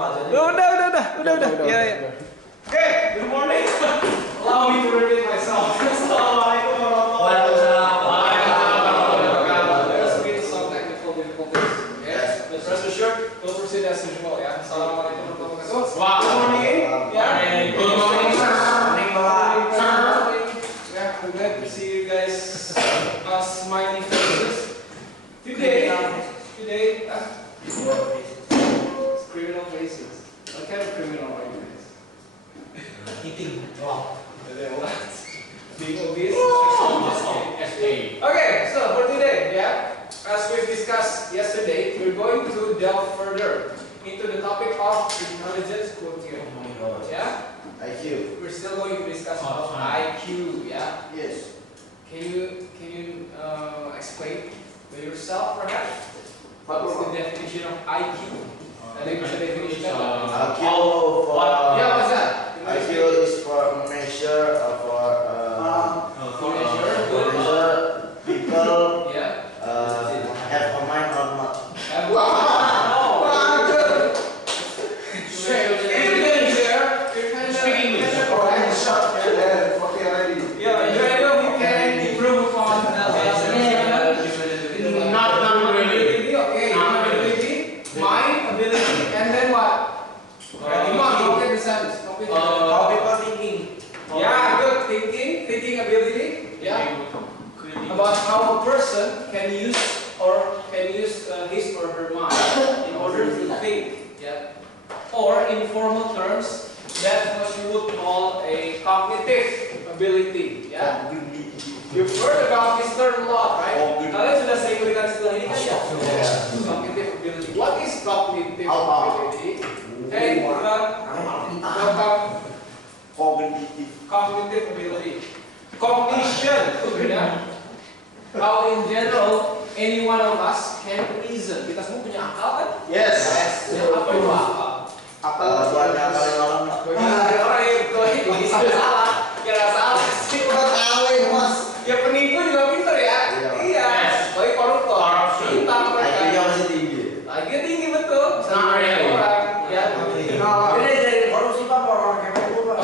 Udah. Ya. Okay, good morning. Allow me to repeat myself. Assalamualaikum warahmatullahi wabarakatuh. Let's meet some technical difficulties. Yes. Let's rest assured. We'll proceed as usual. Ya. Assalamualaikum warahmatullahi wabarakatuh. Good morning. Yeah. Good morning, sir. Yeah, I'm glad to see you guys. Smiling faces. Today, criminal faces. What kind of criminal are you guys? Eating. Wow. Being obese? Okay, so for today, as we've discussed yesterday, we're going to delve further into the topic of intelligence quotient. Yeah? IQ. We're still going to discuss about IQ, yeah? Yes. Can you explain by yourself perhaps? What is the definition of IQ? Ada yang bisa definisikan? IQ what's that? IQ is for measure people have a mind or not. About how a person can use his or her mind in order to think, or in formal terms, that's what you would call a cognitive ability, You've heard about this term a lot, right? Kalian sudah sering mendengar istilah ini kan ya? Cognitive ability. What is cognitive ability? Hey, welcome. Cognitive ability. Cognition, how in general any one of us can reason. Kita semua punya akal kan? Yes. Apa itu akal? Akal buat ngakalin orang. Orang yang betul ini salah. Kira salah sih. Mas. Ya penipu juga pintar ya. Iya. Baik koruptor. Pintar mereka. IQ-nya masih tinggi. IQ tinggi betul. Bisa mengalahkan orang. Ya. Ini jadi korupsi pak orang kayak gitu pak.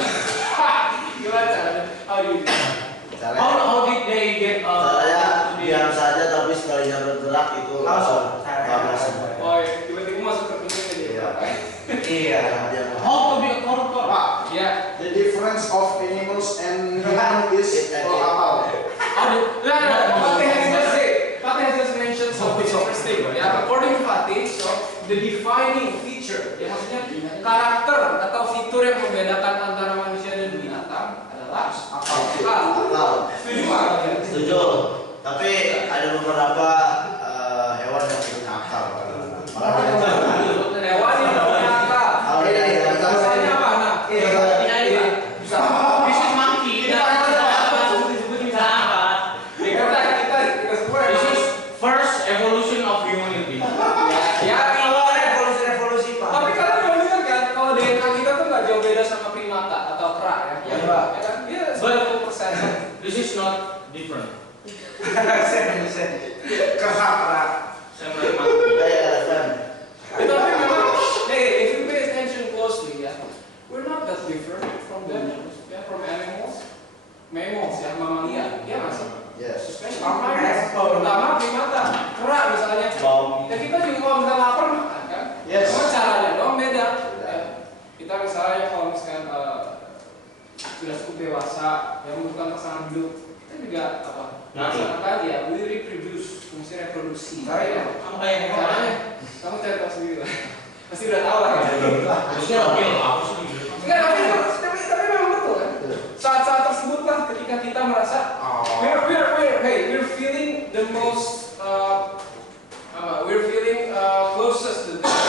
Gimana caranya? How did they get? Caranya diam saja tapi sekalinya bergerak itu langsung. Oh, tiba-tiba masuk ke penting aja. Iya. How to be a corruptor? Yeah. The difference of animals and human is apa? Fatih has just mentioned something interesting. According to Fatih, so the defining feature, maksudnya karakter atau fitur yang membedakan antara manusia dan binatang adalah akal. Setuju nggak? Setuju. Tapi ada beberapa hewan yang punya akal. Hewan yang punya akal. Misalnya apa? Nah, bisa. Bisnis monkey. Kita semua. This is first evolution of humanity. Kalau revolusi pak. Tapi kalian udah dengar kan, kalau DNA kita tuh nggak jauh beda sama primata atau kera ya? Ya kan? Dia 90%. This is not different. Tapi memang, if you pay attention closely, we're not that different from them, from animals, mamalia, masih. Yes. Especially primates. Pertama primata, kera misalnya. Ya kita juga kalau misalnya lapar makan kan? Yes. Cuma caranya doang beda. Kita misalnya kalau misalkan sudah cukup dewasa, yang membutuhkan pasangan hidup, kita juga melaksanakan tadi we reproduce, fungsi reproduksi. Kamu kayak Caranya, kamu cari tahu sendiri lah. Pasti udah tahu lah kan? Harusnya aku sih. Enggak, tapi memang betul kan? Saat-saat tersebut lah ketika kita merasa we're feeling the most closest to that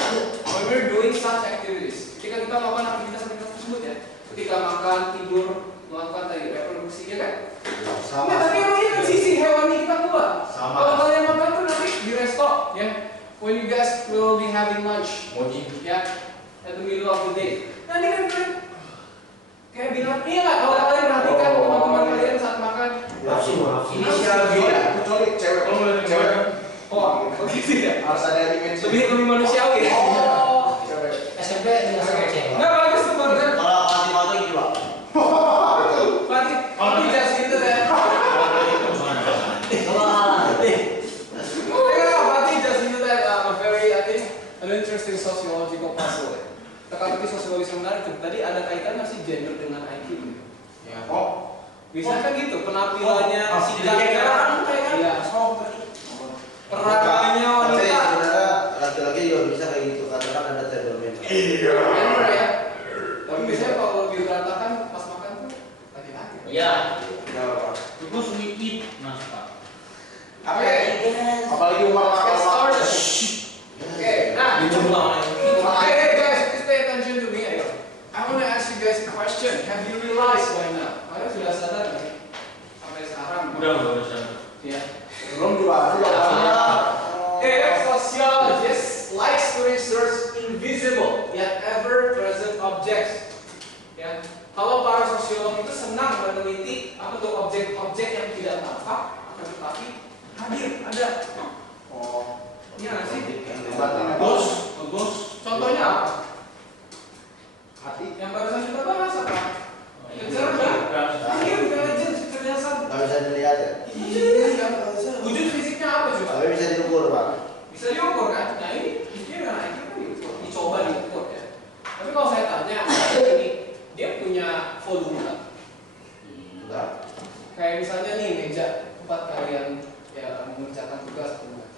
when we're doing such activities. Ketika kita melakukan aktivitas tersebut ketika makan, tidur, melakukan tadi reproduksi kan? Sama. Tapi ini kan sisi hewani kita kuat. Kalau kalian makan tuh nanti di resto when you guys will be having lunch at the middle of the day. Nanti kan kayak bilang, kalau kalian perhatikan teman-teman kalian saat makan Inisial G. Kecuali cewek. Oh, begitu ya? Harus ada dimensi. Lebih manusiawi ya? Cewek. SMP Nggak bagus tuh barusan. Kalau Fatih Mato gila. Fatih just hinted that. Fatih just hinted that a very, I think, an interesting sociological puzzle. Teka-teki sosiologis yang menarik. Tadi ada kaitan nggak sih gender dengan IQ? Ya. Oh, Bisa kan gitu penampilannya, sikapnya, iya, perawakannya Tapi wanita. sebenarnya laki-laki juga bisa kayak gitu karena kan ada temperament. Gender ya. Tapi biasanya kalau lebih berantakan pas makan tuh laki-laki. Ya. ya Pak. Because we eat nasta. Oke. Apalagi umar Let's get makan. started. Oke, nah. Okay, guys, please pay attention to me. I want to ask you guys a question. Have you realized by now? Kalian sudah sadar nggak sih? Sampai sekarang. Udah sadar. Ya. Belum juga. Sociologist likes to research invisible yet ever-present objects. Ya. Kalau para sosiolog itu senang meneliti apa tuh objek-objek yang tidak tampak, akan tetapi hadir, ada. Oh, Iya nggak sih? Bagus. Contohnya apa? hati. Yang barusan kita bahas apa? Iya, intelligence, kecerdasan. Nggak bisa dilihat ya. Iya, wujud fisiknya apa coba? Tapi bisa diukur Pak. Bisa diukur kan? Nah ini dengan IQ kan diukur, dicoba diukur ya. Tapi kalau saya tanya, ini dia punya volume nggak? Enggak. Kayak misalnya nih meja tempat kalian ya mengerjakan tugas atau enggak.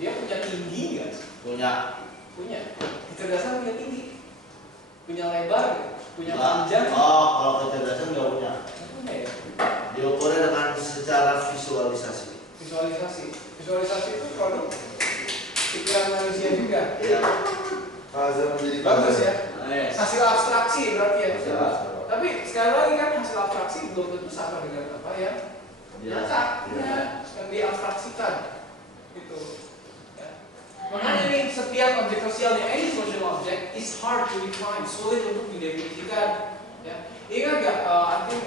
Dia punya tinggi nggak? Punya. Punya. Kecerdasan punya tinggi, punya lebar, punya Enggak. panjang. Oh, kalau kecerdasan nggak punya. Punya ya. Diukurnya dengan secara visualisasi. Visualisasi itu produk pikiran manusia juga. Iya. Puzzle menjadi Bagus ya. Yes. Hasil abstraksi berarti ya. Iya. Tapi sekali lagi kan hasil abstraksi belum tentu sama dengan apa ya. Iya. Nyata, Iya. ya, yang diabstraksikan gitu. Ya. Makanya nih setiap objek sosialnya any social object is hard to define, sulit untuk didefinisikan. Ya. Ingat nggak? I think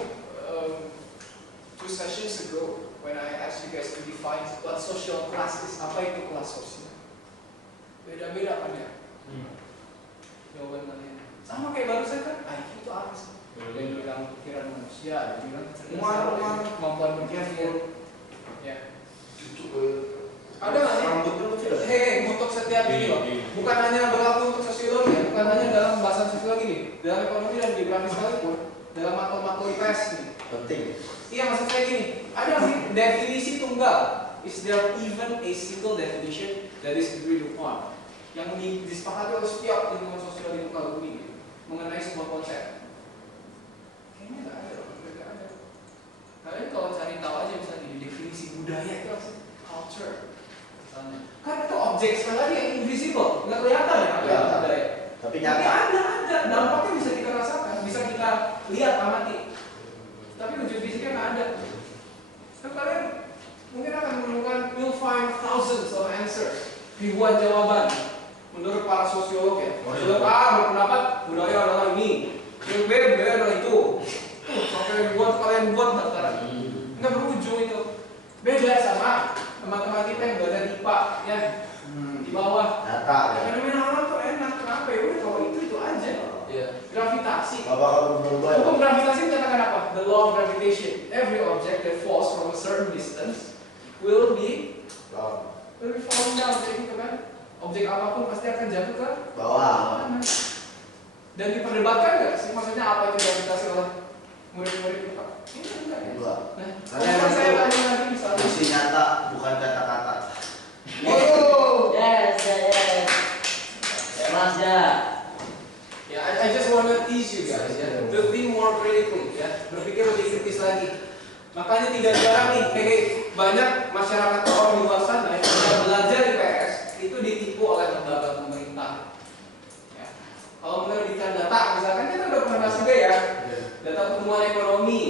2 sessions ago when I asked you guys to define what social class is, apa itu kelas sosial? Beda-beda kan ya? Jawaban kalian sama kayak barusan kan? IQ itu apa sih? Ada yang bilang pikiran manusia, ada yang bilang kecerdasan, kemampuan berpikir. Ya. Ada nggak sih? Hei, untuk setiap ini loh, bukan hanya berlaku untuk sosiologi, ya, bukan hanya dalam pembahasan sosiologi nih, dalam ekonomi dan geografi sekalipun, dalam matematika IPS nih. Penting. Iya, maksud saya gini, ada nggak sih definisi tunggal? Is there even a single definition that is agreed upon? Yang disepakati oleh setiap lingkungan sosial di muka bumi gitu, mengenai sebuah konsep. Kayaknya nggak ada, nggak ada. Kalian kalau cari tahu aja misalnya di definisi budaya itu apa sih? Culture, misalnya. Kan itu objek sekali lagi yang invisible, nggak kelihatan ya apa yang Kelihatan. budaya. Tapi Tapi nyata. ada, dampaknya bisa kita rasakan, bisa kita lihat amati. Tapi wujud fisiknya nggak ada. Kan kalian mungkin akan menemukan, you'll find thousands of answers, ribuan jawaban. Menurut para sosiolog ya, sosiolog A berpendapat budaya adalah ini, yang B budaya adalah itu. Sampai kalian buat daftaran, nggak berujung itu. Beda sama teman-teman kita yang belajar IPA ya, di bawah. Nyata ya. Fenomena alam tuh enak, kenapa ya? Udah kalau itu aja. Gravitasi. Bapak kalau berubah ya. Hukum gravitasi menyatakan apa? The law of gravitation. Every object that falls from a certain distance will be falling down, kayak gitu kan? Objek apapun pasti akan jatuh ke Bawah. mana? Dan diperdebatkan nggak sih? Maksudnya apa itu gravitasi oleh murid-murid kita? Ini enggak ya? Enggak. Nah, Karena kalau emang saya itu tanya lagi misalnya. Fungsi nyata bukan kata-kata. Oh, Yes. Mas ya. ya, I just wanna tease you guys ya, to think more critically ya, berpikir lebih kritis lagi. Makanya tidak jarang nih, kayak banyak masyarakat orang di luar sana yang sudah belajar IPS itu ditipu oleh lembaga pemerintah. Ya. Kalau menerbitkan data, misalkan kita udah pernah bahas juga ya, data pertumbuhan ekonomi.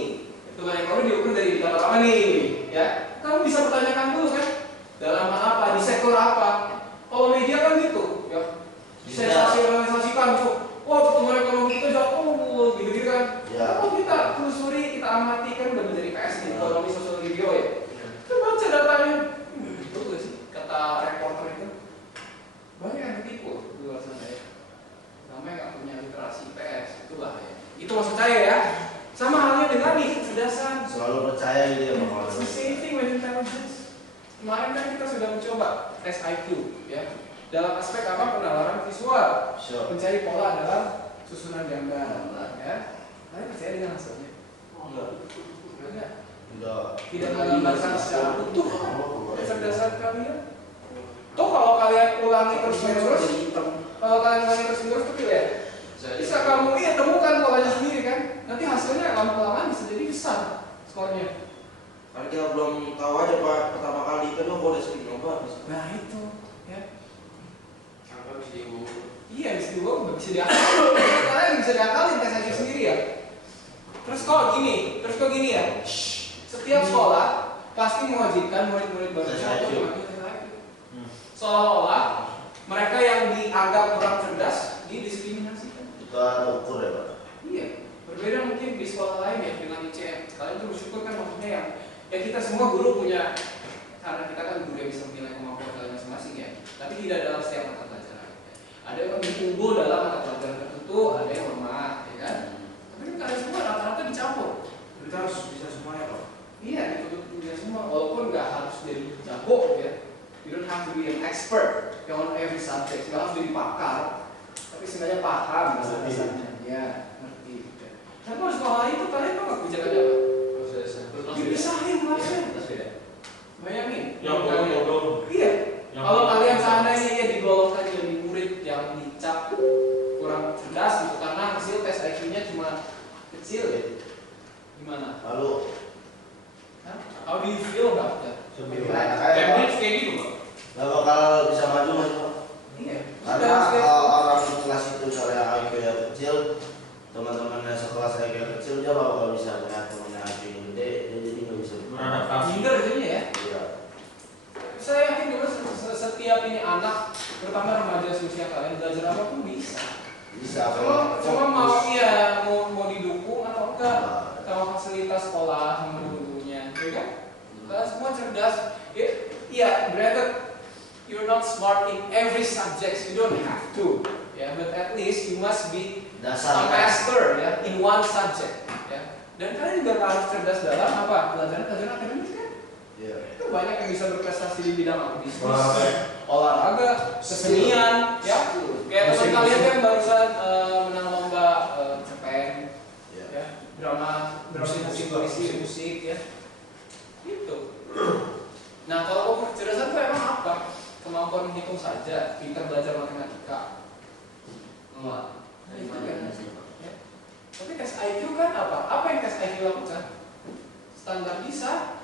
Pertumbuhan ekonomi diukur dari data apa nih? Ya, kamu bisa pertanyakan dulu kan, dalam hal apa, di sektor apa? Kalau media kan gitu, ya, sensasi-sensasikan tuh, wah pertumbuhan ekonomi kita jatuh, gitu-gitu kan. Ya. Kalau kita telusuri, kita amati kan udah menjadi PS nih, ekonomi sosiologi bio ya. Kita baca datanya, betul gak sih kata reporter itu? Banyak yang ditipu di luar sana ya. Namanya nggak maksud saya ya. Sama halnya dengan nih kecerdasan. Selalu percaya gitu ya Pak. It's the same thing with intelligence. Kemarin kan kita sudah mencoba tes IQ ya. Dalam aspek apa? Penalaran visual. Sure. Mencari pola dalam susunan gambar ya. Kalian percaya dengan hasilnya? Enggak. Enggak. Tidak menggambarkan secara utuh kecerdasan kalian. Toh kalau kalian ulangi terus-menerus, tuh ya, bisa kamu temukan polanya sendiri kan. Nanti hasilnya lama-lama bisa jadi besar skornya. Karena kita belum tahu aja Pak, pertama kali kan lo udah sering nyoba. Nah itu ya. Sampai bisa diukur. Iya bisa diukur, bisa diakalin. Kalian bisa diakalin tes aja sendiri ya. Terus kok gini ya. Setiap sekolah pasti mewajibkan murid-murid barunya untuk mengambil tes IQ. Seolah-olah mereka yang dianggap kurang cerdas didiskriminasikan. Itu ada ukur ya Pak. Iya, berbeda mungkin di sekolah lain ya dengan ICM. Kalian tuh bersyukur kan maksudnya ya kita semua guru punya, karena kita kan guru yang bisa menilai kemampuan kalian masing-masing ya. Tapi tidak dalam setiap mata pelajaran. Ada yang unggul dalam mata pelajaran tertentu, ada yang lemah, ya kan? Tapi kan kalian semua rata-rata dicampur. Kita harus bisa semuanya Pak. Iya, ditutup dunia semua. Walaupun nggak harus jadi jago ya. You don't have to be an expert on every subject. Nggak harus jadi pakar. Tapi sebenarnya paham bahasa-bahasanya. Ya, ngerti. Ya. Tapi kalau sekolah itu kalian tahu nggak kebijakannya apa? Dipisahin kelasnya. Bayangin. Yang bodoh. Iya. Kalau kalian seandainya ya digolongkan jadi murid yang dicap kurang cerdas gitu karena hasil tes IQ-nya cuma kecil ya. Gimana? Lalu How do you feel about that? Cambridge kayak gitu Pak. nggak bakal bisa maju Pak. Iya. Karena Sudah, orang kelas itu cara IQ yang kecil, teman-temannya sekelas IQ yang kecil dia nggak bakal bisa melihat temannya IQ yang gede, dia jadi nggak bisa Beradaptasi. minder jadinya ya. Iya. Saya yakin juga setiap ini anak, terutama remaja seusia kalian belajar apapun bisa. Bisa. Cuma mau mau didukung atau enggak sama fasilitas sekolah sama gurunya, ya kan? Kalian semua cerdas. Iya, granted you're not smart in every subject, you don't have to. Ya, but at least you must be a Dasar. master ya in one subject. Ya. Dan kalian juga harus cerdas dalam apa? Pelajaran akademis kan? Iya. Itu banyak yang bisa berprestasi di bidang bisnis, Olahraga. olahraga, kesenian, ya. Kayak teman kalian kan barusan menang lomba CPN, Iya. ya, drama puisi, musik, ya. Gitu. Nah, kalau kecerdasan itu emang apa? Kemampuan menghitung saja, pintar belajar matematika. Enggak. Dari mana sih? Ya. Tapi tes IQ kan apa? Apa yang tes IQ lakukan? Standar bisa